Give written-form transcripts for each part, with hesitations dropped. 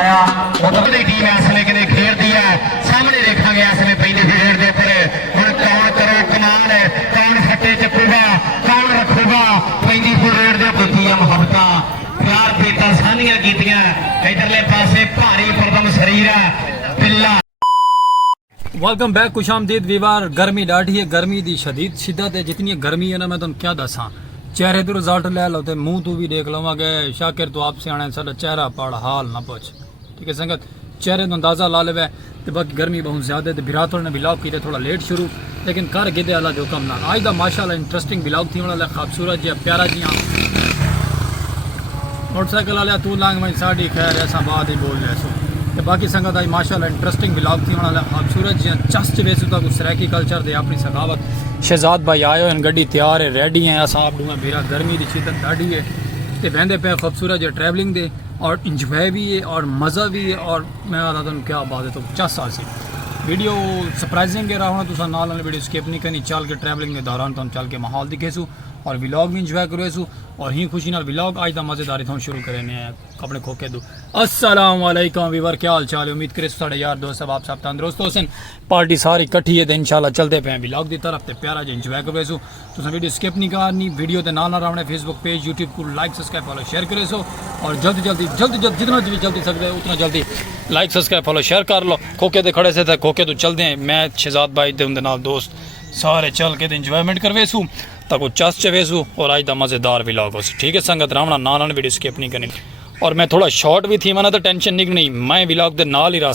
आया उधर की टीम इस वे कहते खेलती है सामने देखा इस वे पहले पीरियड के उपर हम कौन करो कमाल है कौन फटे चुकूगा कौन रखूगा पहली पीरियड के कीतियां मुहब्बत प्यार प्रीतां साझियां कीतियां इधरले पासे भारी प्रदम शरीर है बिल्ला वेलकम बैक खुश आमदीद वीवार गर्मी डाढ़ी है गर्मी दी शदीद शिद्दत है जितनी गर्मी है ना मैं तुम क्या दसा चेहरे तो रिजल्ट ले लो तो मुंह तो भी देख लवांगे शाकिर तो आपसे आने साडा चेहरा पड़ हाल ना पूछ ठीक है संगत चेहरे तो अंदाजा ला ले तो बाकी गर्मी बहुत ज्यादा है बिरातों ने ब्लॉग किए थोड़ा लेट शुरू लेकिन कर गिदे अल्लाह जो कम ना आज का माशाल्लाह इंटरेस्टिंग ब्लॉग थी वाला खूबसूरत जी प्यारा जी मोटरसाइकिल वाले तू लांग में साड़ी खैर ऐसा बात ही बोल रहे सो तो बाकी संगत आज माशाल्लाह इंटरेस्टिंग ब्लॉग थी वाला खूबसूरत जी चस्ट वेसू तक सराकी कल्चर दे अपनी सखावत शहजाद भाई आयो इन गड्डी तैयार है रेडी हैं अस आप दूंगा मेरा गर्मी की शिद्दत ढाडी है तो बहते पे खूबसूरत जो ट्रैवलिंग दे और इंजॉय भी है और मज़ा भी है और मैं आता तुम क्या बात है तो 50 साल से वीडियो सरप्राइजिंग रहा हूँ तुम नाल वीडियो स्किप नहीं करनी चल के ट्रैवलिंग के दौरान तुम चल के माहौल दिखेसू और व्लॉग भी इंजॉय करेसू और ही खुशी नाल व्लॉग आज का मज़ेदारी थोड़ा शुरू करें अपने खोखे दो अस्सलाम वालेकुम वीवर क्या हाल चाल है उम्मीद करे साढ़े यार दोस्त आप सब तंदुरुस्त हो पार्टी सारी कट्ठी है तो इंशाल्लाह चलते पे व्लॉग की तरफ तो प्यारा जो इंजॉय करेसू तुम वीडियो स्किप नहीं करनी वीडियो के नाल अपने फेसबुक पेज यूट्यूब को लाइक सब्सक्राइब फॉलो शेयर करेसो और जल्दी जितना जल्दी सकते हैं उतना जल्दी लाइक सब्सक्राइब फॉलो शेयर कर लो खोखे तो खड़े से थे खोखे तो चलते हैं मैं शहजाद भाई तो उनके नाल दोस्त सारे चल के इंजॉयमेंट करवेसू तक चस चवेसू और आज का मज़ेदार व्लॉग हो ठीक है संगत रावणा ना वीडियो स्किप नहीं करनी और मैं थोड़ा शॉर्ट भी थी मैंने तो टेंशन निकली मैं व्लॉग के नाल ही रहा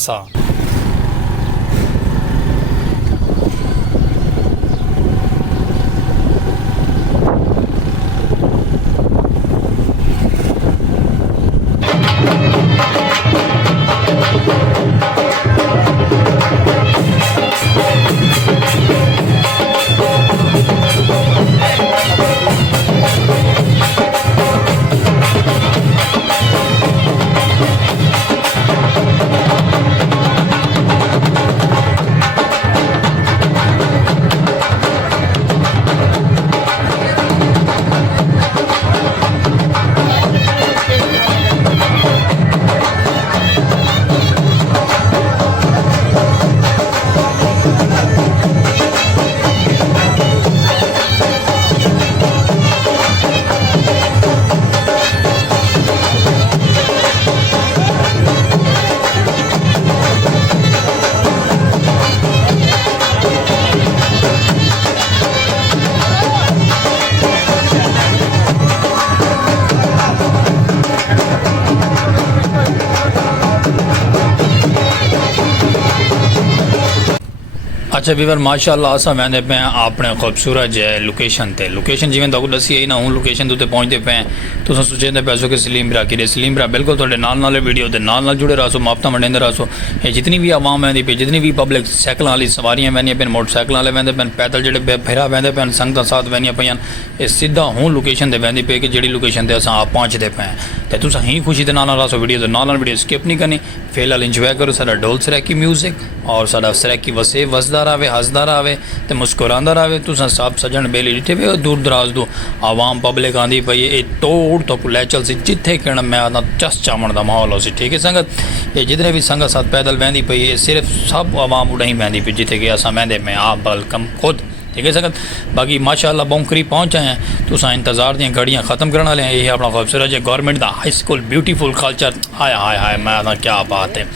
अच्छा वीवर माशाल्लाह असा वहदे पे अपने खूबसूरत जो लोकेशन ते लोकेशन जिवें तक दसी आई ना हूँ लोकेशन उत्ते पहुँचते पे तुम सोचते पैसो कि सलीम भरा कि सलीम भरा बिल्कुल थोड़े नाल वीडियो के नाल जुड़े रहो मापता मंडेंदे रहो ये जितनी भी आवाम वहदी पे जितनी भी पब्लिक साइकिल वाली सवारियां वहदियां पे मोटरसाइकिल वाले वहदे पे पैदल जो फेरा वहदे पे संगत साथ वहदियां पे ये सीधा हूँ लोकेशन से वहदी पे कि जी लोकेशन से अस आप पहुँचते पे तो तुम ही खुशी के नाल रहो वीडियो के नाल वीडियो स्किप नहीं करनी फिलहाल इंजॉय करो सारा ढोल सराकी म्यूजिक और सारा सराकी वसे वसदा रहे हसदा रहे तो मुस्कुरांदा रहे तुम सब सजन बेली डिठे वे दूर दराज दो आवाम पब्लिक आँदी पई ये तोड़ तो लै चल सी जिथे कहना मैं आता चस चावण का माहौल हो सी ठीक है संगत ये जितने भी संगत साथ पैदल बहती पई ये सिर्फ सब आवाम उड़ा ही बहती पई जिथे कि असा बहते मैं आप बलकम खुद ठीक है संगत बाकी माशाल्लाह बहुत करीब पहुँच आए हैं तुसा इंतजार दी घड़ियाँ खत्म करने वाले हैं ये अपना खूबसूरत जो गवर्नमेंट का हाई स्कूल ब्यूटीफुल कल्चर हाय हाय हाय मैं आता क्या बात है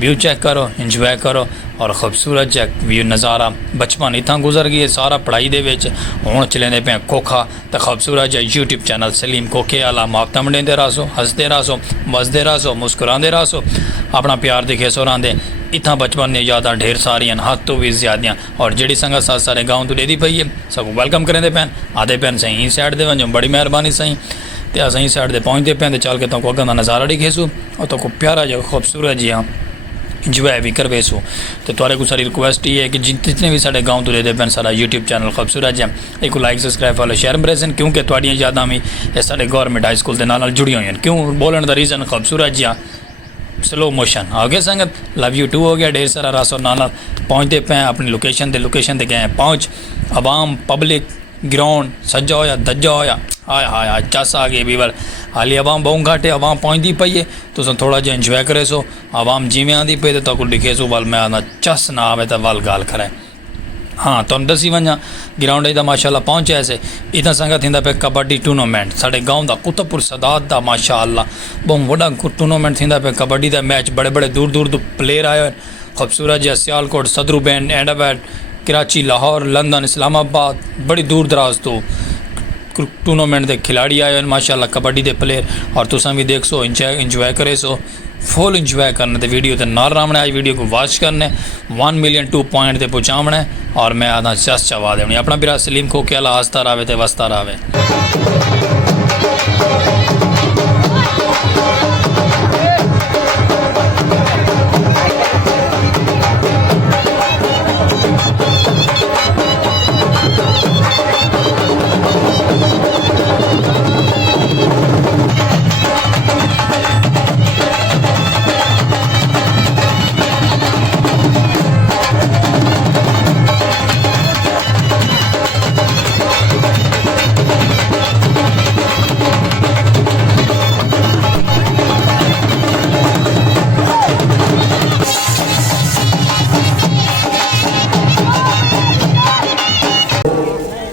व्यू चेक करो इंजॉय करो और खूबसूरत जो व्यू नज़ारा बचपन इतना गुजर गई है सारा पढ़ाई दे हूँ चलेंदे पे खोखा तो खूबसूरत जो यूट्यूब चैनल सलीम खोखे वाला मापता मंडेंदे रहो हंसते रहो वसदे रहो मुस्कुराते रहो अपना प्यार दिखे सुरांदे इतना बचपन ने यादा ढेर सारियां हद तो भी ज्यादा और जी संगत साथ सारे गाँव तो लेती पई है सब वेलकम करेंदे पैन आधे पैन सही साइड दे वजो बड़ी मेहरबानी सही तो अस साइड से पहुँचते पे चल के तुमको अगर का नज़ारा दिखेसू और तुमको प्यारा जो खूबसूरत जी हाँ इंजॉय भी करवेसू तो तुरे को सारी रिक्वेस्ट ये है कि जितने भी साढ़े गाँव तो लेते पे सारा यूट्यूब चैनल खूबसूरत है एक like subscribe follow share present क्योंकि थोड़ियाँ यादा भी ये साढ़े गवर्नमेंट हाई स्कूल के नाल जुड़ी हुई हैं क्यों बोलने का रीज़न खूबसूरत जी स्लो मोशन आगे संगत लव यू टू हो गया ढेर सारा रासो नाल पहुँचते पे अपनी लोकेशन से गए पहुँच आवाम पब्लिक ग्राउंड सज्जा होया दज्जा होया हाय हाय हाय चस आ गई वीवर हाली आवाम बहुत घट है आवाम पहुँचती पई है तुम थोड़ा जहा इंजॉय करे सो आवाम जिमें आती पे तो तक दिखे सो वाल मैं आना चस ना आवे तो वाल गाल करे हाँ तुम दसी वजा ग्राउंड तो माशाअल्लाह पहुँचे से इतना संगा थींदा पे कबड्डी टूर्नामेंट साढ़े गाँव का कुतुबपुर सदात का माशाअल्लाह बहुत वड्डा टूर्नामेंट थींदा पे कबड्डी का मैच बड़े बड़े दूर दूर तो प्लेयर आए हैं खूबसूरत जहा सियालकोट सदरूबैन एंडाबैड कराची लाहौर लंदन इस्लामाबाद बड़ी दूर दराज तो टूर्नामेंट के खिलाड़ी आए हैं माशाअल्लाह कबड्डी के प्लेयर और तुम भी देख सो इंजॉय करे सो फुल इंजॉय करने ते वीडियो ते नाल रामने आज वीडियो को वॉच करने 1 मिलियन 2 पॉइंट ते पहुँचावने और मैं आधा चस चवा देनी अपना बिरा सलीम को क्या हंसता रहे ते वसता रहे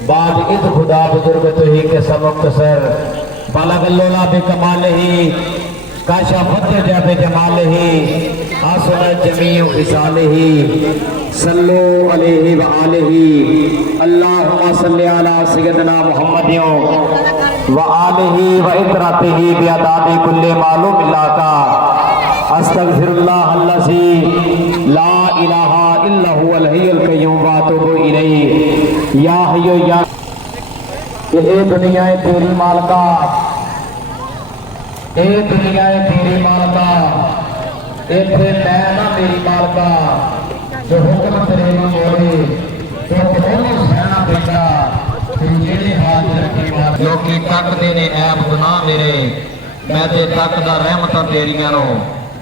बाद इत खुदा बुजुर्ग तो ही के सबक सर बलगल्लोला बे कमाल ही काशा फते जाबे जमाल ही आसुन जमीउ खिसाल ही सल्लु अलैहि व आलिहि अल्लाहुम्मा सल्लि अला सय्यदना मुहम्मदियो व आलिहि व इतरातिहि बि अदाबि कुल्ले मालूम इलाका अस्तगफिरुल्लाह अल्लज़ी ला इलाहा इल्ला हुवल हय्युल क़य्यूम व अतूबु इलैहि या हय्यु या ये दुनिया है तेरी मालका ये दुनिया है तेरी मालका इत्थे मैं ना मेरी मालका जो हुक्म तेरे नूं मोड़े तो ओनू सहना बेटा तेरी जेड़े हाथ रखी मार लोकी तकदे ने ऐब गुनाह मेरे मैं ते तकदा रहमतां तेरियां नो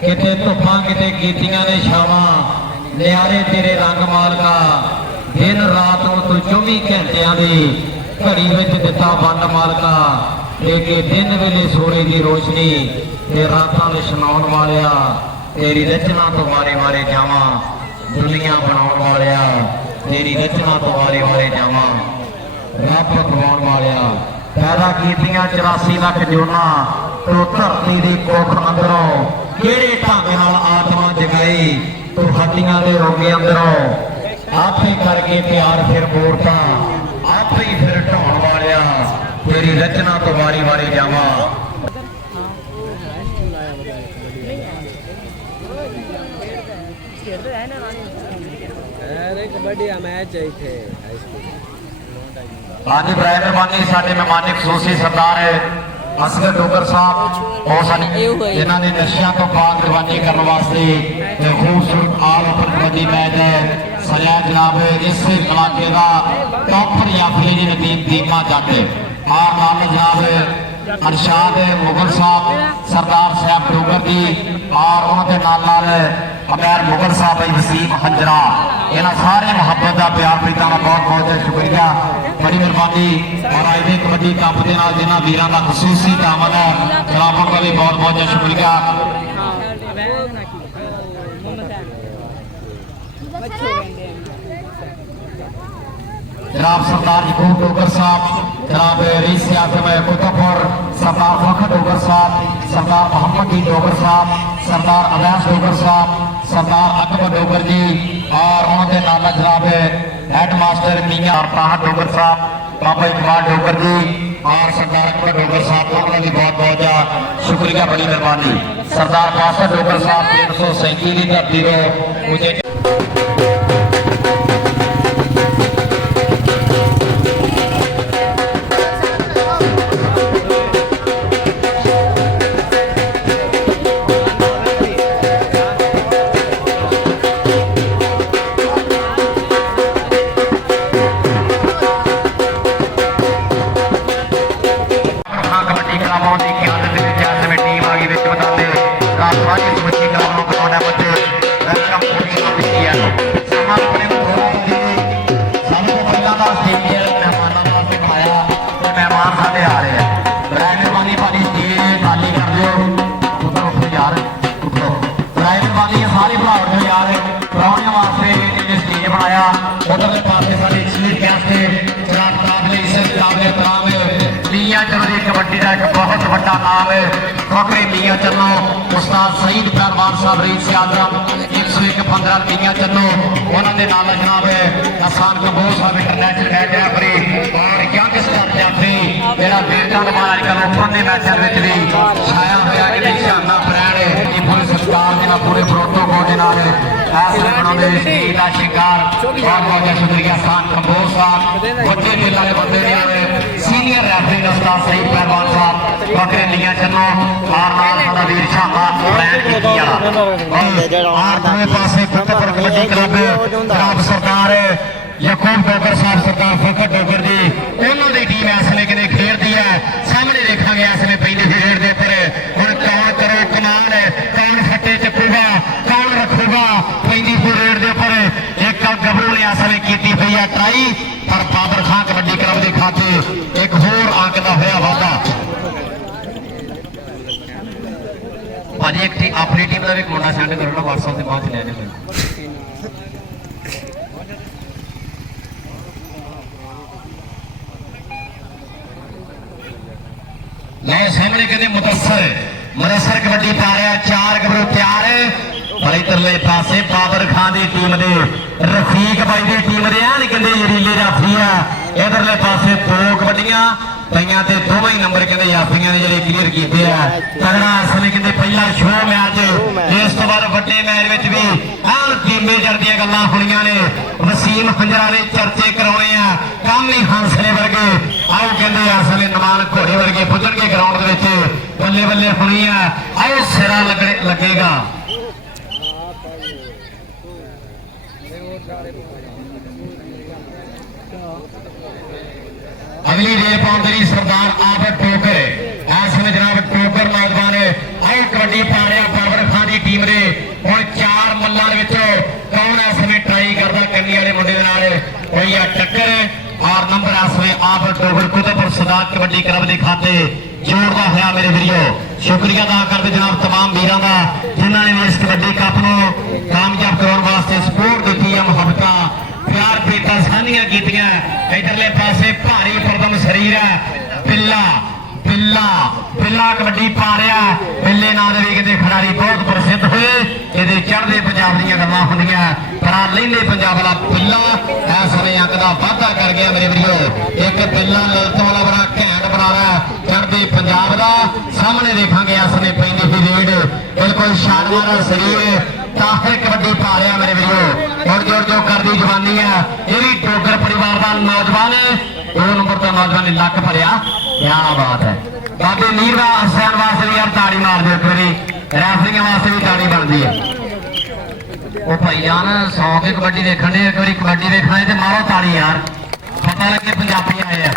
किते धुप्पां किते कीतियां ने छावां नियारे तेरे रंग मालका दिन रात नूं तू 24 घंटियां दी घड़ी विच दिता वंड मालका लेके दिन वेले सूरज की रोशनी ते रातां नूं छनाउण वालिया तेरी रचना तो वारे वारे जावां दुनिया बनाउण वालिया तेरी रचना तो वारे वारे जावां रब खवाउण वालिया पैदा कीतियां 84 लाख जोना तो धरती दी कोख अंदरों किहड़े ढंग नाल आत्मा जगाई तू हड्डियां दे रोगे अंदरों आपे करके प्यार फिर मोड़ता आपे ही फिर ढाउण वालिया तेरी रचना तो वारी वारी जावां कबड्डी का मैच है थे हाँ जी बराए मेहरबानी साडे मेहमान खसूसी सरदार असगर डोगर साहब और जिन्हों ने नशिया तो पाक रवानी करने वास्ते खूबसूरत आल ओपन कबड्डी मैच सरिया जनाब इस इलाके का टॉपर याफली जी नदीम दीमा जट और नाल जनाब अरशाद मुगल साहब सरदार साहब डोगर जी और उन्होंने नाल अमैर मुगल साहब भाई वसीम हंजरा इन्होंने सारे मुहब्बत का प्यार प्रीता का बहुत बहुत शुक्रिया बड़ी मेहरबानी और आईवे कबड्डी कप के नाल जिन्होंने वीरों का खसूसी दामन है जनाबों का भी बहुत बहुत शुक्रिया जनाब सरदार यकूब डोगर साहब जनाब रईस आज़म कुतुबपुर सरदार फखर डोगर साहब सरदार मोहम्मद जी डोगर साहब सरदार अवैस डोगर साहब सरदार अकबर डोगर जी और उन्होंने नाला जनाब हेड मास्टर मियां ताहा डोगर साहब बाबा इकबाल डोगर जी और सरदार अकबर डोगर साहब उन्होंने भी बहुत बहुत शुक्रिया बड़ी मेहरबानी सरदार कासर डोगर साहब 337 की धरती को मुझे टीम आ गई नाम फकरे मियां चन्नो उस्ताद सईद पहलवान साहब रईस आजम 101-15 मियां चन्नो उन्होंने नाल जनाब हसन कपूर साहब इंटरनेशनल मैच रेफरी और यंगस्टर जाफरी ਜਿਹੜਾ ਬੇਟਾ ਨਵਾਂ ਅੱਜ ਕੱਲ੍ਹ ਓਪਨ ਦੇ ਮੈਚਾਂ ਵਿੱਚ ਵੀ ਛਾਇਆ ਹੋਇਆ ਕਿ ਨਿਸ਼ਾਨਾ ਬ੍ਰਾਂਡ ਇਹ ਪੂਰੇ ਸਰਕਾਰ ਦੇ ਨਾਲ ਪੂਰੇ ਪ੍ਰੋਟੋਕੋਲ ਦੇ ਨਾਲ ਐਸ ਬਣਾਉਂਦੇ ਸਟੀਲ ਦਾ ਸ਼ਿੰਗਾਰ ਬਹੁਤ ਬਹੁਤ ਸ਼ੁਕਰੀਆ ਖਾਨ ਕੰਬੋਜ ਸਾਹਿਬ ਵੱਡੇ ਦਿਲ ਵਾਲੇ ਬੰਦੇ ਨੇ ਸੀਨੀਅਰ ਰੈਫਰੀ ਉਸਤਾਦ ਸਈਦ ਪਹਿਲਵਾਨ ਸਾਹਿਬ ਬੱਕਰੇ ਲੀਆਂ ਚੰਨੋ ਔਰ ਨਾਲ ਸਾਡਾ ਵੀਰ ਸ਼ਾਮਾ ਬ੍ਰਾਂਡ ਕੀਤੀ ਵਾਲਾ ਔਰ ਦੋਵੇਂ ਪਾਸੇ ਫਤਿਹਪੁਰ ਕਬੱਡੀ ਕਲੱਬ ਜਨਾਬ ਸਰਦਾਰ ਯਕੂਬ ਡੋਗਰ ਸਾਹਿਬ ਸਰਦਾਰ ਫਖਰ ਡੋਗਰ ਜੀ ਉਹਨਾਂ ਦੀ ਟੀਮ ਇਸ ਵੇਲੇ ਕਿਤੇ ਖੇਡਦੀ ਹੈ ਸਾਹਮਣੇ ਦੇਖਾਂਗੇ ਇਸ ਵੇਲੇ ਪੈਂਦੀ ਫੀਲਡ ਦੇ ਉੱਪਰ ਹੁਣ ਕੌਣ ਕਰੋ ਕਮਾਲ ਕੌਣ ਫੱਟੇ ਚੱਕੂਗਾ ਕੌਣ ਰੱਖੂਗਾ ਪੈਂਦੀ ਫੀਲਡ ਦੇ ਉੱਪਰ ਇੱਕ ਗੱਭਰੂ ਨੇ ਇਸ ਵੇਲੇ ਕੀਤੀ ਹੋਈ ਹੈ ਟਰਾਈ ਪਰ ਬਾਬਰ ਖਾਨ ਕਬੱਡੀ ਕਲੱਬ ਦੇ ਖਾਤੇ ਇੱਕ ਹੋਰ ਅੰਕ ਦਾ ਹੋਇਆ ਵਾਧਾ ਭਾਜੀ ਇੱਕ ਆਪਣੀ ਟੀਮ ਦਾ ਵੀ ਮੁੰਡਾ ਸੈਂਡ ਕਰੋ ਨਾ WhatsApp ਤੇ ਬਾਅਦ ਲੈ ਜਾਓ ਲੈ ਸਾਹਮਣੇ ਕਹਿੰਦੇ ਮੁਦੱਸਰ ਕਬੱਡੀ ਪਾ ਰਿਹਾ ਚਾਰ ਗੱਭਰੂ ਤਿਆਰ ਪਰ ਇਧਰਲੇ ਪਾਸੇ ਬਾਬਰ ਖਾਨ ਦੀ ਟੀਮ ਦੇ ਰਫੀਕ ਬਾਈ ਦੀ ਟੀਮ ਦੇ ਐਨ ਕਹਿੰਦੇ ਜਰੀਲੇ ਜਾਫੀ ਆ ਇਧਰਲੇ ਪਾਸੇ ਦੋ ਕਬੱਡੀਆਂ ਪਈਆਂ ਤੇ ਦੋਵੇਂ ਹੀ ਨੰਬਰ ਕਹਿੰਦੇ ਜਾਫੀਆਂ ਨੇ ਜਿਹੜੇ ਕਲੀਅਰ ਕੀਤੇ ਆ ਤਗੜਾ ਅਸਲੇ ਕਹਿੰਦੇ ਪਹਿਲਾ ਸ਼ੋਅ ਮੈਚ ਇਸ ਤੋਂ ਬਾਅਦ ਵੱਡੇ ਮੈਚ ਵਿੱਚ ਵੀ ਐਨ ਟੀਮੇ ਜੜਦੀਆਂ ਗੱਲਾਂ ਹੋਣੀਆਂ ਨੇ ਵਸੀਮ ਹੰਜਰਾ ਨੇ ਚਰਚੇ ਕਰਾਉਣੇ ਆ ਕਾਮੀ ਹੰਸਲੇ ਵਰਗੇ ਆਓ ਕਹਿੰਦੇ ਅਸਲੇ ਨਮਾਨ ਘੋੜੇ ਵਰਗੇ ਪੁੱਜਣਗੇ ਗਰਾਊਂਡ ਦੇ ਵਿੱਚ ਬੱਲੇ ਬੱਲੇ ਹੋਣੀ ਆ ਆਓ ਸਿਰਾ ਲੱਗੇਗਾ अगली रेल पाउंडरी सरदार आबद टोकर इस समय जनाब टोकर नौजवान आए कबड्डी पा रहा बाबर खान की टीम ने हुण चार मल्लां दे विचों कौन इस समय ट्राई करता कन्नी वाले मुंडे दे नाल होई आ टक्कर और नंबर इस समय आबद टोकर कुतुबपुर सदाक कबड्डी क्लब के खाते जोड़ता होया मेरे वीरों शुक्रिया अदा करते जनाब तमाम वीरों का जिन्होंने भी इस कबड्डी कप नूं कामयाब कराउण वास्ते सपोर्ट दी है मुहब्बतां प्यार प्रीतां साझियां कीतियां इधरले पासे भारी प्रदम शरीर है पिल्ला पिल्ला पिल्ला कबड्डी पा रहा पिल्ले नाम दे भी किते खिडारी बहुत प्रसिद्ध होए इहदे चढ़दे पंजाब दीयां गल्लां हुंदियां पर लैंदे पंजाब वाला पिल्ला इस समय अंक दा वाधा कर गया मेरे वीरों एक पिल्ला ललत वाला बड़ा घैंट बना रहा चढ़दे पंजाब दा सामने देखांगे इस समय पैंदी हुई रेड बिल्कुल शानदार शरीर ताहिर कबड्डी पा रहा मेरे वीरों और जो करदी जवानी है ये भी टोकर परिवार का नौजवान है 2 नंबर का नौजवान लक भरिया क्या बात है बाबे मीर का हसैन वास्ते भी यार ताड़ी मार दो एक बारी रैफरिंग वास्ते भी ताड़ी बनती है वो भाई जान 100 के कबड्डी देखने एक बार कबड्डी देखना है तो मारो ताड़ी यार पता लगे पंजाबी आए हैं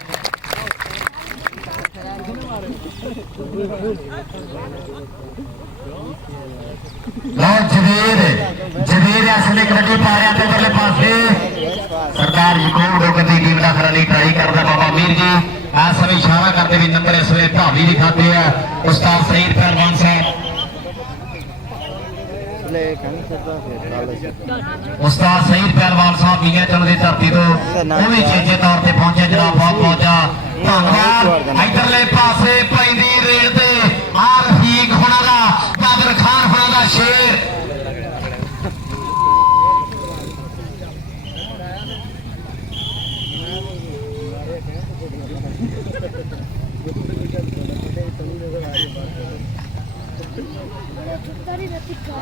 जवेर इसलिए कबड्डी पा रहा तो पहले पासे सरदार यकूब डोगर की टीम का खरा ट्राई करता बाबा मीर जी इस समय इशारा करते भी नंबर इस वे भावी दिखाते हैं उस्ताद सईद पहलवान साहब उस्ताद सईद पहलवान साहब मियां चंद की धरती तो वो भी चेचे तौर पर पहुंचे जनाब बहुत बहुत धन्यवाद इधरले पासे पैंदी रेल ते आ रफीक होना दा बाबर खान होना दा शेर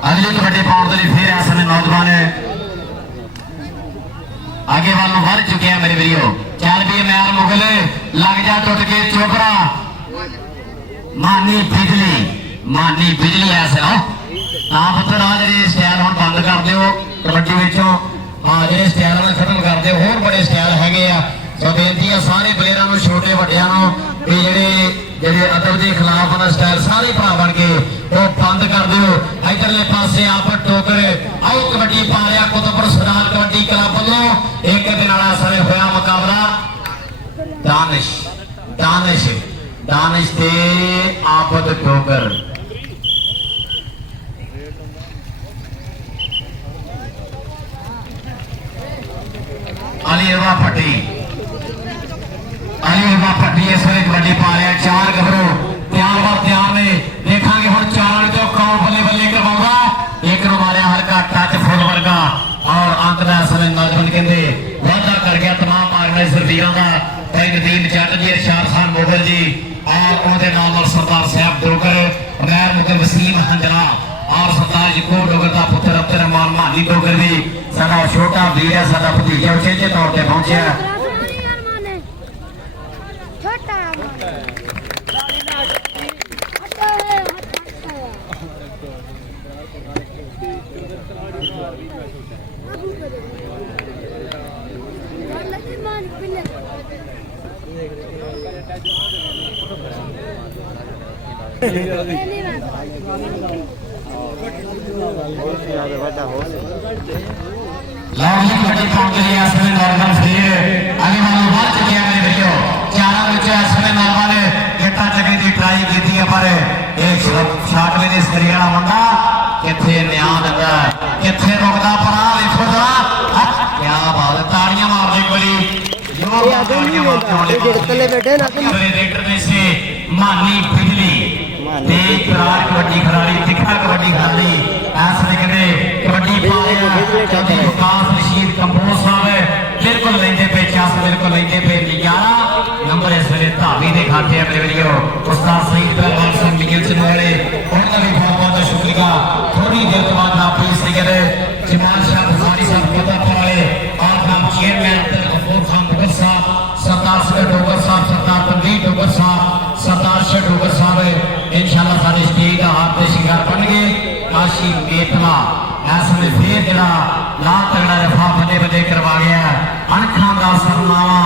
अगली कबड्डी पाउंडरी फिर इस समय नौजवान आगे वालों बढ़ चुके हैं मेरे वीरों चल भी मैल मुगल लग जा टुट के चोपड़ा मानी बिजली ऐसे हाँ पुत्र आ जी स्टाइल हम बंद कर दो कबड्डी विचों हाँ जो स्टाइल में खत्म कर दो होर बड़े स्टाइल है सो बेनती है सारे प्लेयरों छोटे वड्डियां भी जेडे अदब के खिलाफ स्टाइल सारे भरा बन के वो बंद कर दो इधरले पासे आप टोकर आओ कबड्डी पा रहा कुतुबपुर सदाक कबड्डी क्लब वालों एक दिन वाला समय होया मुकाबला दानिश ते आबद टोकर अली भट्टी इस वे कबड्डी पा रहा चार गभरू ਤਿਆਰ ਵਰ ਤਿਆਰ ਨੇ ਦੇਖਾਂਗੇ ਹੁਣ ਚਾਰਾਂ ਚੋਂ ਕੌਣ ਬੱਲੇ ਬੱਲੇ ਕਰਵਾਉਂਦਾ ਇੱਕ ਨੂੰ ਮਾਰਿਆ ਹਲਕਾ ਟੱਚ ਫੁੱਲ ਵਰਗਾ ਔਰ ਅੰਤ ਦਾ ਅਸਲ ਨੌਜਵਾਨ ਕਹਿੰਦੇ ਵਾਅਦਾ ਕਰ ਗਿਆ तमाम ਆਰਗੇਨਾਈਜ਼ਰ ਵੀਰਾਂ ਦਾ ਭਾਈ ਨਦੀਮ ਜੱਟ ਜੀ ਇਰਸ਼ਾਦ ਖਾਨ ਮੁਗਲ ਜੀ ਔਰ ਉਹਦੇ ਨਾਲ ਸਰਦਾਰ ਸਾਹਿਬ ਡੋਗਰ ਗੈਰ ਮੁਗਲ ਵਸੀਮ ਹੰਜਲਾ ਔਰ ਸਰਦਾਰ ਜਕੋ ਡੋਗਰ ਦਾ ਪੁੱਤਰ ਅਬਦ ਰਹਿਮਾਨ ਮਾਨੀ ਡੋਗਰ ਵੀ ਸਾਡਾ ਛੋਟਾ ਵੀਰ ਹੈ ਸਾਡਾ ਭਤੀਜਾ ਉਚੇਚੇ ਤੌਰ ਤੇ ਪਹੁੰਚਿਆ लाहौर कबड्डी पहुंच गई है इसमें नॉर्मल फिर आगे वालों बढ़ चुके हैं मेरे भैया चारों बच्चे इसमें नॉर्मल कितना जगह की ट्राई की थी पर एक शॉट में इस करियाना बंदा किथे न्याय दिंदा किथे रुकदा परा देखो जरा क्या बात है ताड़ियां मारने बड़ी जोरदार ताड़ियां मारने वाले रेडर में से मानी बिजली तेज तरार कबड्डी खिलाड़ी तिखा कबड्डी खिलाड़ी ऐसे कहते कबड्डी पाया चौधरी विकास रशीद कंपोज साहब बिल्कुल लेंदे पे चास बिल्कुल लेंदे पे 11 नंबर इस वेले धावी दे खाते अपने वीडियो उस्ताद सईद पहलवान सिंह मिगिल चंदवाड़े उनका भी बहुत बहुत शुक्रिया थोड़ी देर के बाद आप प्लीज कहते जमाल शाह बुखारी साहब कोतापुर वाले और हम चेयरमैन गफूर खान मुगल साहब सरदार सिंह डोगर साहब सरदार तनवीर डोगर साहब सरदार शाह डोगर साहब इंशाअल्लाह सारे स्टेज का हाथ से शिंगार बन गए काशी मेतला ऐसे फिर जरा ला तगड़ा रफा बदे बदे करवा गया अणखा का सरनामा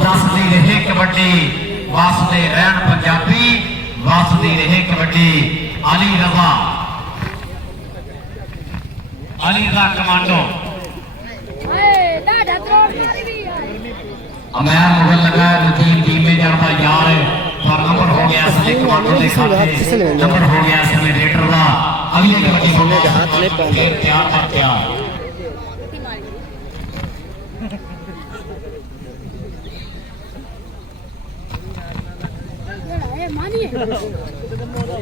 दसदी रहे कबड्डी वासते रहन पंजाबी वासदी रहे कबड्डी अली रजा कमांडो मैं मुगल लगा टीम में जाता यार पर नंबर हो गया असली कमांडो के साथ नंबर हो गया असली रेडर का अगली कबड्डी हो गया हाथ ले पाऊंगा तैयार पर तैयार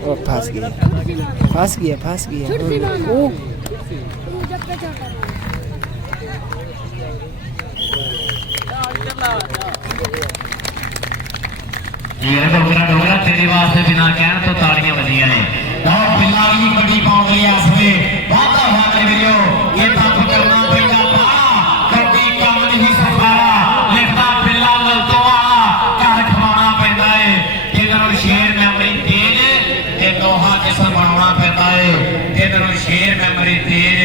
ओ फंस गया ओ ये डोगरा डोगरा तेरे वास्ते बिना कहने तो तालियां बजियां ने और बिल्ला भी कबड्डी पाउंड लिया इसमें वादा वादे वीडियो ये तक करना पैदा पा कबड्डी काम नहीं सफारा लिखता बिल्ला ललतो वाला घर खवाना पैदा है इधर शेर मेमोरी तेज ते लोहा जिस्म बनाना पैदा है इधर शेर मेमोरी तेज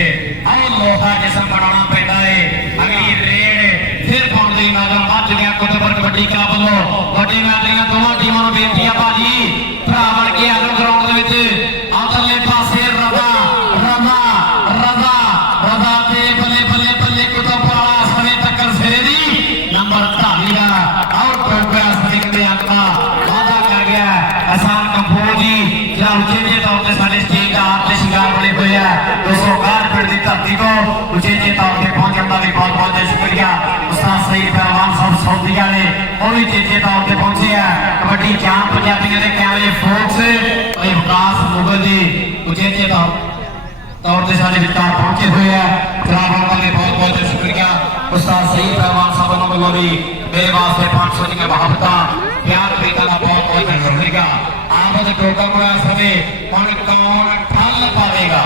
और लोहा जिस्म बनाना पैदा है अगली रेड फिर पाउंड दी मैदान बच गया कोतबर कबड्डी क्लब ਵੱਲੋਂ ਵੱਡੀ ਮੈਦਾਨੀਆਂ ਦੋਵਾਂ ਟੀਮਾਂ ਨੂੰ ਬੇਨਤੀ ਆ ਭਾਜੀ ਭਰਾ ਬਣ ਕੇ ਆਜੋ ਗਰਾਊਂਡ ਦੇ ਵਿੱਚ ਅੰਦਰਲੇ ਪਾਸੇ ਰਜ਼ਾ ਤੇ ਬੱਲੇ ਬੱਲੇ ਬੱਲੇ ਕੁਤਬਪੁਰ ਵਾਲਾ ਸਮੇਂ ਟੱਕਰ ਸਿਰੇ ਦੀ ਨੰਬਰ ਢਾਲੀ ਦਾ ਆਊਟ ਹੋ ਗਿਆ ਸਿੰਘ ਦੇ ਅੰਕ ਦਾ ਵਾਅਦਾ ਕਰ ਗਿਆ ਅਸਾਨ ਕੰਪੋਜ ਜੀ ਜਿਹੜਾ ਉਚੇਚੇ ਤੌਰ ਤੇ ਸਾਡੇ ਸਟੇਜ ਦਾ ਆਪ ਤੇ ਸ਼ਿੰਗਾਰ ਬਣੇ ਹੋਏ ਆ 261 ਪਿੰਡ ਦੀ ਧਰਤੀ ਤੋਂ ਉਚੇਚੇ ਤੌਰ ਤੇ ਪਹੁੰਚਣ ਦਾ ਵੀ ਬਹੁਤ ਬਹੁਤ ਸ਼ੁਕਰੀਆ ਉਸਤਾਦ ਸਈਦ ਪਹਿਲਵਾਨ ਸਾਹਿਬ ਸੌਦੀਆ ਨੇ ਉਹ ਵੀ ਚੇਚੇ ਤੌਰ ਤੇ ਪਹੁੰਚੇ ਆ ਕਬੱਡੀ ਚਾਂਪ ਪੰਜਾਬੀਆਂ ਦੇ ਕੈਮਰੇ ਫੋਕਸ ਤੇ ਵਿਕਾਸ ਮੁਗਲ ਜੀ ਉਚੇਚੇ ਤੌਰ ਤੇ ਸਾਡੇ ਵਿਚਾਰ ਪਹੁੰਚੇ ਹੋਏ ਆ ਜਨਾਬ ਦਾ ਬਹੁਤ ਬਹੁਤ ਸ਼ੁਕਰੀਆ ਉਸਤਾਦ ਸਈਦ ਪਹਿਲਵਾਨ ਸਾਹਿਬ ਵੱਲੋਂ ਵੀ ਮੇਰੇ ਵਾਸਤੇ 500 ਦੀਆਂ ਮੁਹੱਬਤਾਂ ਪਿਆਰ ਬੇਟਾ ਦਾ ਬਹੁਤ ਬਹੁਤ ਸ਼ੁਕਰੀਆ ਆਮਦ ਟੋਕਾ ਹੋਇਆ ਸਮੇਂ ਹੁਣ ਕੌਣ ਠੱਲ ਪਾਵੇਗਾ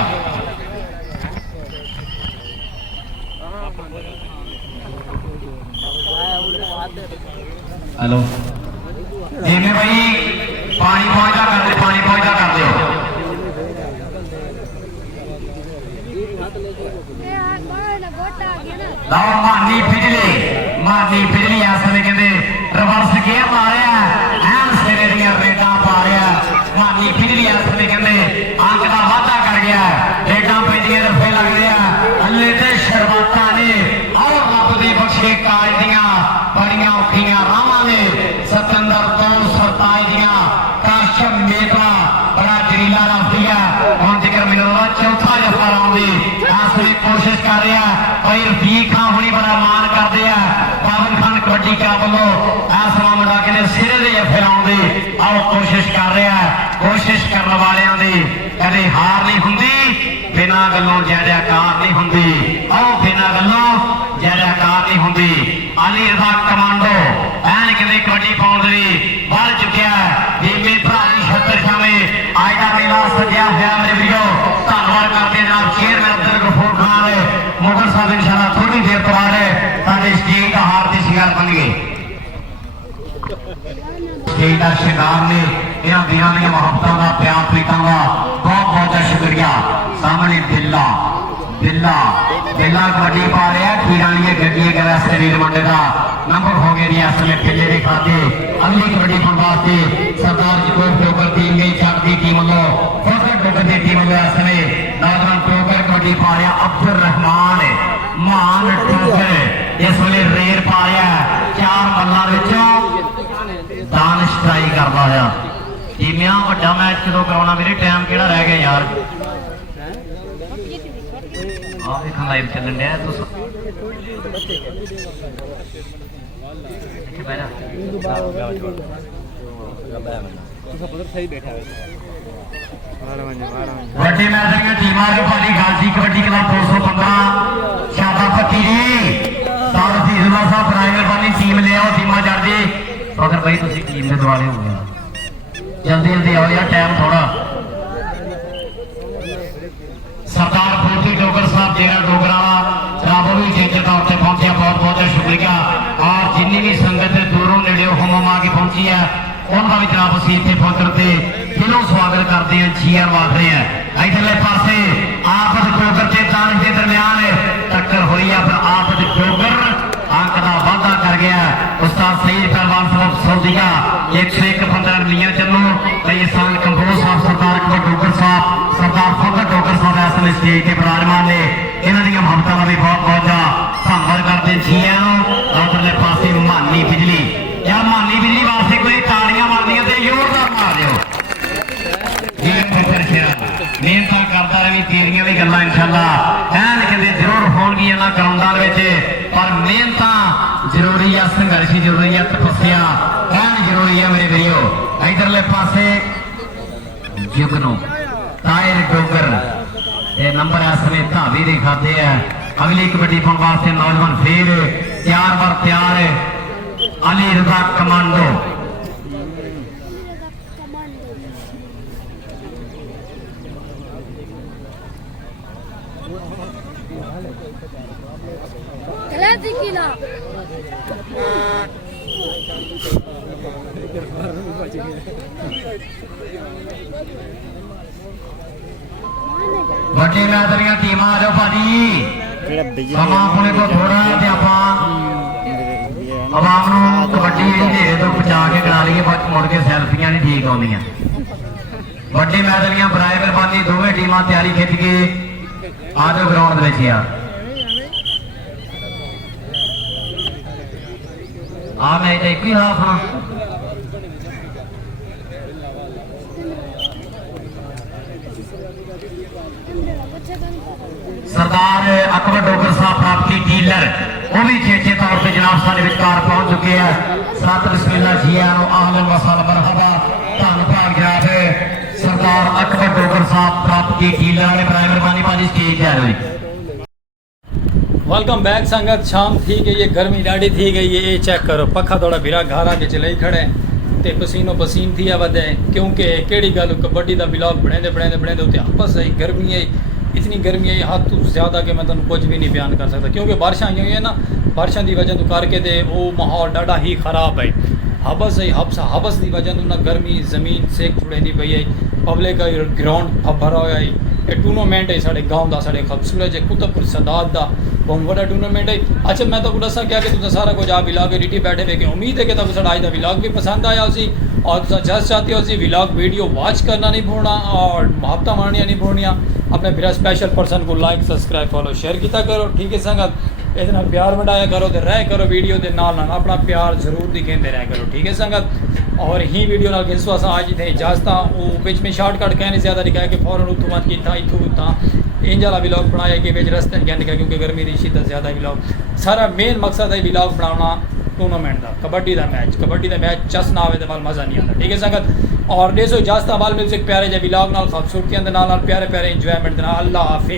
हेलो देने भाई पानी पहुंचा कर दे पानी पहुंचा कर दो लाओ मानी बिजली इस समय कहते रिवर्स गेयर ला रहा एन सिरे दियां रेडा पा रहा मानी बिजली इस समय कहते अंक का वाधा कर गया रेडा पैंदियां रफे लग रहा हल्ले ते शर्माता ने और रब दे बख्शे काज दियां बड़ियां औखियां रावां ने सतंदर तो सरताज दियां काशम मेतला बड़ा जरीला रफ्तिया हुण जिक्र मिलदा चौथा जफा राउंड दी आसरी कोशिश कर रहा भाई रफीक खान हुणी बड़ा मान करदे आ पावन खान कबड्डी क्लब ਵੱਲੋਂ आसमा मुंडा कहने सिरे दे जफे राउंड दी आओ कोशिश कर रहा ਗੱਲੋਂ ਜੈਕਾਰ ਨਹੀਂ ਹੁੰਦੀ ਆਹ ਬਿਨਾਂ ਗੱਲੋਂ ਜੈਕਾਰ ਨਹੀਂ ਹੁੰਦੀ ਅਲੀ ਰਜ਼ਾ ਕਮਾਂਡੋ ਐਨ ਕਿਤੇ ਕਬੱਡੀ ਪਾਉਣ ਦੇ ਲਈ ਵੱਧ ਚੁੱਕਿਆ ਜਿਵੇਂ ਭਰਾ ਦੀ ਛੱਤਰ ਸ਼ਾਮੇ ਅੱਜ ਦਾ ਮੇਲਾ ਸਜਿਆ ਹੋਇਆ ਮੇਰੇ ਵੀਰੋ ਧੰਨਵਾਦ ਕਰਦੇ ਜਨਾਬ ਚੇਅਰਮੈਨ ਅਬਦੁਲ ਗਫੂਰ ਖਾਨ ਮੁਗਲ ਸਾਹਿਬ ਇਨਸ਼ਾਅੱਲਾ ਥੋੜੀ ਦੇਰ ਤੋਂ ਬਾਅਦ ਸਾਡੇ ਸਟੇਜ ਦਾ ਹਾਰ ਦੀ ਸ਼ਿੰਗਾਰ ਬਣ ਗਏ ਸਟੇਜ ਦਾ ਸ਼ਿੰਗਾਰ ਨੇ ਇਹਨਾਂ ਵੀਰਾਂ ਦੀਆਂ ਮੁਹੱਬਤਾਂ ਦਾ ਪਿਆਰ ਪ੍ਰੀਤਾਂ ਦਾ ਬਹੁਤ ਬਹੁਤ ਸ਼ੁਕਰੀਆ ਸਾਹਮਣੇ ਬਿੱਲਾ ਕਬੱਡੀ ਪਾ ਰਿਹਾ ਖੀਰਾਂ ਲਈ ਗੱਡੀਏ ਕਰਾ ਸਰੀਰ ਮੁੰਡੇ ਦਾ ਨੰਬਰ ਹੋ ਗਏ ਨੇ ਅਸਲੇ ਪਿੱਲੇ ਦੇ ਖਾਤੇ ਅਗਲੀ ਕਬੱਡੀ ਪਾਉਣ ਵਾਸਤੇ ਸਰਦਾਰ ਜਗੋਰ ਟੋਕਰ ਟੀਮ ਗਈ ਚੱਕਦੀ ਟੀਮ ਵੱਲੋਂ ਫੋਕਟ ਟੋਕਰ ਦੀ ਟੀਮ ਵੱਲੋਂ ਅਸਲੇ ਨੌਜਵਾਨ ਟੋਕਰ ਕਬੱਡੀ ਪਾ ਰਿਹਾ ਅਬਦੁਲ ਰਹਿਮਾਨ ਮਾਨ ਟੋਕਰ ਇਸ ਵੇਲੇ ਰੇਰ ਪਾ ਰਿਹਾ ਚਾਰ ਮੱਲਾਂ ਵਿੱਚੋਂ ਦਾਨਿਸ਼ ਟਰਾਈ ਕਰਦਾ ਹੋਇਆ ਟੀਮਾਂ ਵੱਡਾ ਮੈਚ ਕਦੋਂ ਕਰਾਉਣਾ ਮੇਰੇ ਟਾਈਮ ਕਿਹੜਾ ਰਹਿ ਗਿਆ ਯਾਰ ਆਹ ਵੇਖਣ ਲਾਈਵ ਚੱਲਣ ਡਿਆ ਤੁਸੀਂ ਵੱਡੇ ਮੈਚ ਦੀਆਂ ਟੀਮਾਂ ਦੇ ਭਾਜੀ ਗਾਜ਼ੀ ਕਬੱਡੀ ਕਲੱਬ 215 ਸ਼ਾਬਾ ਪੱਕੀ ਜੀ ਸਾਰ ਫੀਜ਼ੁੱਲਾ ਸਾਹਿਬ ਪ੍ਰਾਈਵੇਟ ਵਾਲੀ ਟੀਮ ਲੈ ਆਓ ਟੀਮਾਂ ਚੜ੍ਹਦੀ ਅਗਰ ਬਈ ਤੁਸੀਂ ਟੀਮ ਦੇ ਦੁਆਲੇ ਹੋ ਗਏ ਜਲਦੀ ਆਓ ਯਾਰ ਟਾਈਮ ਥੋੜਾ सरदार फूटी डोगर साहब जेरा डोगरा राबो भी जेजे तौर पर पहुंचे बहुत बहुत शुक्रिया और जिन्नी भी संगत दूरों नेड़े हम आके पहुंची है उन्होंने भी जनाब असी इतने पहुंचने से दिलों स्वागत करते हैं जी आर आखते हैं इधरले पासे आपद डोगर के दानश के दरमियान टक्कर हुई है पर आपद डोगर अंक का वाधा कर गया उस्ताद सईद पहलवान साहब सऊदीया 101 मिलियन चलो कई साल कंपोज साहब सरदार अकबर डोगर साहब सरदार फकर डोगर साहब इस स्टेज के विराजमान ने इन्हों दी मुहब्बतां दा भी बहुत बहुत धन्नवाद करते जी उधरले पासे मानी बिजली यार मानी बिजली वास्ते कोई तालियां मारनियां ते जोरदार मार दिओ मेहनत करता रही तेरियां भी गल्लां इंशाअल्लाह ऐन कहते जरूर होणगियां ना ग्राउंडां विच पर मेहनत जरूरी है संघर्ष जरूरी है तपस्या ऐन जरूरी है मेरे वीरो इधरले पासे जुगनू टायर डोगर ये नंबर इस समय धावी दे खाते हैं अगली कबड्डी पाने वास्ते नौजवान फिर तैयार बर तैयार अली रजा कमांडो ਵੱਡੀ ਮੈਦਾਨੀਆਂ ਟੀਮਾਂ ਆ ਜਾਓ ਭਾਜੀ ਸਮਾਂ ਆਪਣੇ ਕੋਲ ਥੋੜਾ ਤੇ ਆਪਾਂ ਆਵਾਮ ਨੂੰ ਕਬੱਡੀ ਦੇ ਤੋਂ ਬਚਾ ਕੇ ਕਰਾ ਲਈਏ ਬਾਅਦ ਮੁੜ ਕੇ ਸੈਲਫੀਆਂ ਨਹੀਂ ਠੀਕ ਆਉਂਦੀਆਂ ਵੱਡੀ ਮੈਦਾਨੀਆਂ ਬਰਾਏ ਮਿਹਰਬਾਨੀ ਦੋਵੇਂ ਟੀਮਾਂ ਤਿਆਰੀ ਖਿੱਚ ਕੇ ਆ ਜਾਓ ਗਰਾਊਂਡ ਦੇ ਵਿੱਚ ਆ ਮੈਚ ਇੱਕ ਹੀ ਹਾਫ ਆ सरदार अकबर डोगर साहब प्राप्ति डीलर वो भी चेचे तौर पर जनाब सारे विचकार पहुंच चुके हैं सत बिस्मिल्लाह जी आहलन व सहलन मरहबा धन भाग जनाब सरदार अकबर डोगर साहब प्राप्ति डीलर ने बराए मेहरबानी पाजी स्टेज पे आ जाओ वेलकम बैक संगत शाम थी गई है गर्मी ॾाढी थी गई है ये चेक करो पखा थोड़ा भिरा घारा के चले खड़े ते पसीनो पसीन थी वधे क्योंकि केड़ी गल कबड्डी का ब्लॉग बने उत्ते आपस आई गर्मी है इतनी गर्मी है हद तो ज़्यादा कि मैं तुम कुछ भी नहीं बयान कर सकता क्योंकि बारिशां आई हुई है ना बारिशां की वजह तो करके ते वो माहौल ज़्यादा ही खराब है हबस है हबस की वजह तो ना गर्मी जमीन सेक छुड़ेंदी पई है पब्लिक का ग्राउंड भरा हुआ है ये टूर्नामेंट है साढ़े गाँव का साढ़े खूबसूरत है कुतुबपुर सदात का बहुत बड़ा टूर्नामेंट है अच्छा मैं तो दसा क्या कि तुम सारा कुछ आप विलाग डिटी बैठे वे उम्मीद है कि तुम साढ़ा अज का विलाग भी पसंद आया उसी और तुम जस्ट चाहते हो विलाग वीडियो वॉच करना नहीं भूलना और मुहब्बत मारनिया नहीं भूलनिया अपने मेरा स्पेशल पर्सन को लाइक सब्सक्राइब फॉलो शेयर किया करो ठीक है संगत इतना प्यार बढ़ाया करो तो रह करो वीडियो के नाल अपना प्यार जरूर दिखेंदे रह करो ठीक है संगत और ही वीडियो नाल किस वास्ते आज इतने इजाजत वो बीच में शॉर्टकट कहने ज़्यादा लिखा है कि फौरन उतों मत किया इतों उतना इंज वाला व्लॉग बनाया कि बिच रस्ते क्या लिखा क्योंकि गर्मी की शिद्दत ज़्यादा व्लॉग सारा मेन मकसद है व्लॉग बनाना टूर्नामेंट का कबड्डी का मैच चस ना आए तो वाल मज़ा नहीं आता ठीक है संगत और 150 इजाजत वाल म्यूजिक प्यारे जो व्लॉग नाल खूबसूरतियां दे नाल प्यारे प्यारे इंजॉयमेंट दे नाल अल्लाह हाफिज़।